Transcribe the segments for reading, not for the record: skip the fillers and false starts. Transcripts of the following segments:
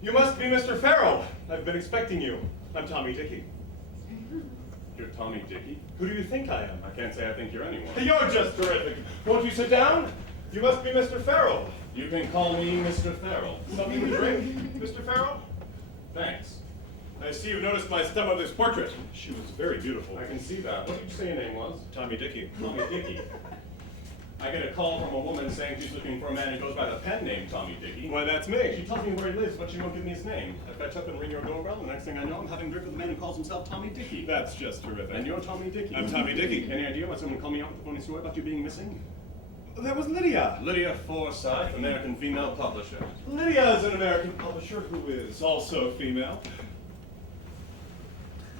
You must be Mr. Farrell. I've been expecting you. I'm Tommy Dickie. You're Tommy Dickie? Who do you think I am? I can't say I think you're anyone. You're just terrific. Won't you sit down? You must be Mr. Farrell. You can call me Mr. Farrell. Something to drink, Mr. Farrell? Thanks. I see you've noticed my stepmother's portrait. She was very beautiful. I can see that. What did you say your name was? Tommy Dickie. Tommy Dickie. I get a call from a woman saying she's looking for a man who goes by the pen name Tommy Dickie. Why, that's She me. tells me where he lives, but she won't give me his name. I fetch up and ring your doorbell, and the next thing I know, I'm having a drink with a man who calls himself Tommy Dickie. That's just terrific. And you're Tommy Dickie. I'm Tommy Dickie. Any idea why someone called me up with a phony story about you being missing? That was Lydia. Lydia Forsythe, American female publisher. Lydia is an American publisher who is also female.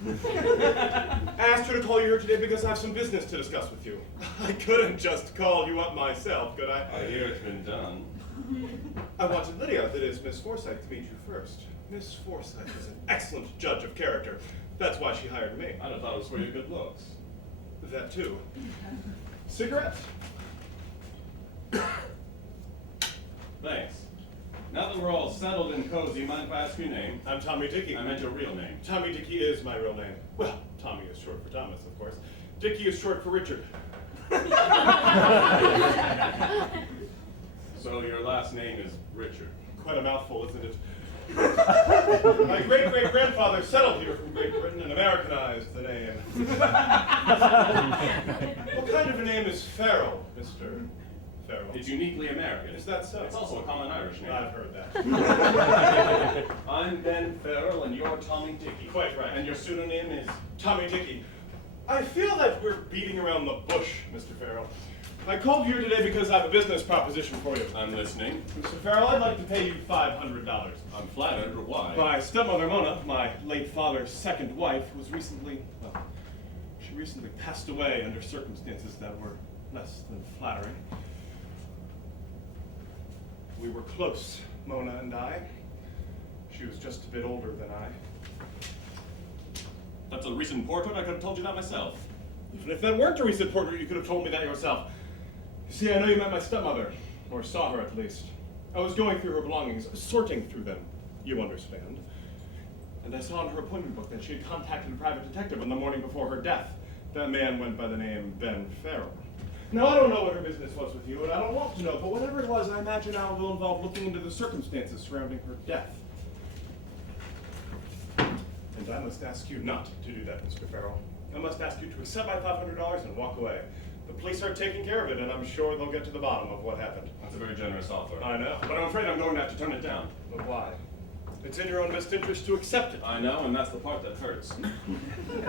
I asked her to call you here today because I have some business to discuss with you. I couldn't just call you up myself, could I? I hear it's been done. I wanted Lydia, that is Miss Forsythe, to meet you first. Miss Forsythe is an excellent judge of character. That's why she hired me. I'd have thought it was for your good looks. That too. Cigarette? Thanks. Now that we're all settled and cozy, mind if I ask your name? I'm Tommy Dickie. I meant your real name. Tommy Dickie is my real name. Well, Tommy is short for Thomas, of course. Dickie is short for Richard. So your last name is Richard. Quite a mouthful, isn't it? My great-great-grandfather settled here from Great Britain and Americanized the name. What kind of a name is Farrell, Mr. Farrell? It's uniquely American. Is that so? It's also a common Irish name. I've heard that. I'm Ben Farrell and you're Tommy Dickie. Quite right. And your pseudonym is? Tommy Dickie. I feel that we're beating around the bush, Mr. Farrell. I called you here today because I have a business proposition for you. I'm listening. Mr. Farrell, I'd like to pay you $500. I'm flattered, but why? My stepmother, Mona, my late father's second wife, was recently passed away under circumstances that were less than flattering. We were close, Mona and I. She was just a bit older than I. That's a recent portrait. I could have told you that myself. Even if that weren't a recent portrait, you could have told me that yourself. You see, I know you met my stepmother, or saw her at least. I was going through her belongings, sorting through them, you understand. And I saw in her appointment book that she had contacted a private detective on the morning before her death. That man went by the name Ben Farrell. Now, I don't know what her business was with you, and I don't want to know, but whatever it was, I imagine now it will involve looking into the circumstances surrounding her death. And I must ask you not to do that, Mr. Farrell. I must ask you to accept my $500 and walk away. The police are taking care of it, and I'm sure they'll get to the bottom of what happened. That's a very generous offer. I know. But I'm afraid I'm going to have to turn it down. But why? It's in your own best interest to accept it. I know, and that's the part that hurts.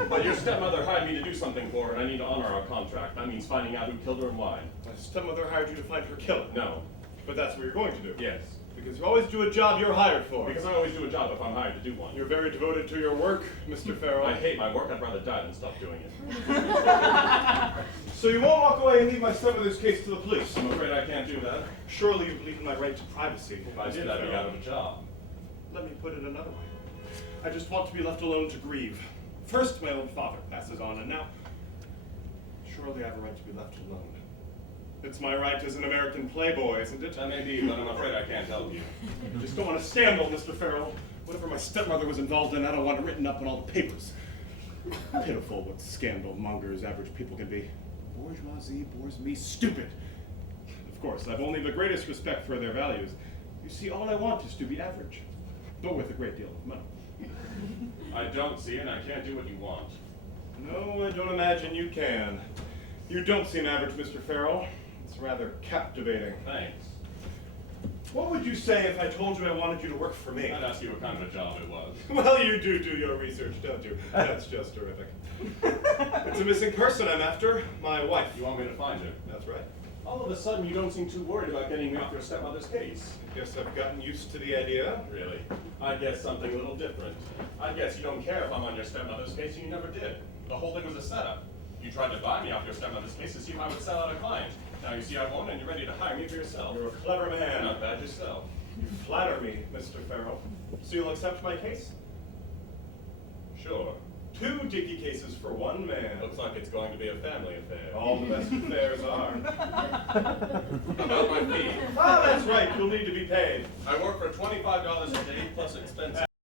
But your stepmother hired me to do something for her, and I need to honor our contract. That means finding out who killed her and why. My stepmother hired you to find her killer. No. But that's what you're going to do. Yes. Because you always do a job you're hired for. Because I always do a job if I'm hired to do one. You're very devoted to your work, Mr. Farrell. I hate my work. I'd rather die than stop doing it. So you won't walk away and leave my stepmother's case to the police? I'm afraid I can't do that. Surely you believe in my right to privacy. If I did, Mr. I'd be Farrell. out of a job. Let me put it another way. I just want to be left alone to grieve. First, my own father passes on, and now, surely I have a right to be left alone. It's my right as an American playboy, isn't it? That may be, but I'm afraid I can't help you. I just don't want a scandal, Mr. Farrell. Whatever my stepmother was involved in, I don't want it written up in all the papers. Pitiful what scandal mongers average people can be. Bourgeoisie bores me stupid. Of course, I've only the greatest respect for their values. You see, all I want is to be average, but with a great deal of money. I don't see, and I can't do what you want. No, I don't imagine you can. You don't seem average, Mr. Farrell. It's rather captivating. Thanks. What would you say if I told you I wanted you to work for me? I'd ask you what kind of a job it was. Well, you do your research, don't you? That's just terrific. It's a missing person I'm after, my wife. You want me to find her? That's right. All of a sudden, you don't seem too worried about getting me off your stepmother's case. Guess I've gotten used to the idea. Really? I guess something a little different. I guess you don't care if I'm on your stepmother's case, and you never did. The whole thing was a setup. You tried to buy me off your stepmother's case to see if I would sell out a client. Now you see I won't, and you're ready to hire me for yourself. You're a clever man. Not bad yourself. You flatter me, Mr. Farrell. So you'll accept my case? 2 Dickie cases for 1 man. Looks like it's going to be a family affair. All the best affairs are. About my fee. Ah, that's right. You'll need to be paid. I work for $25 a day plus expenses.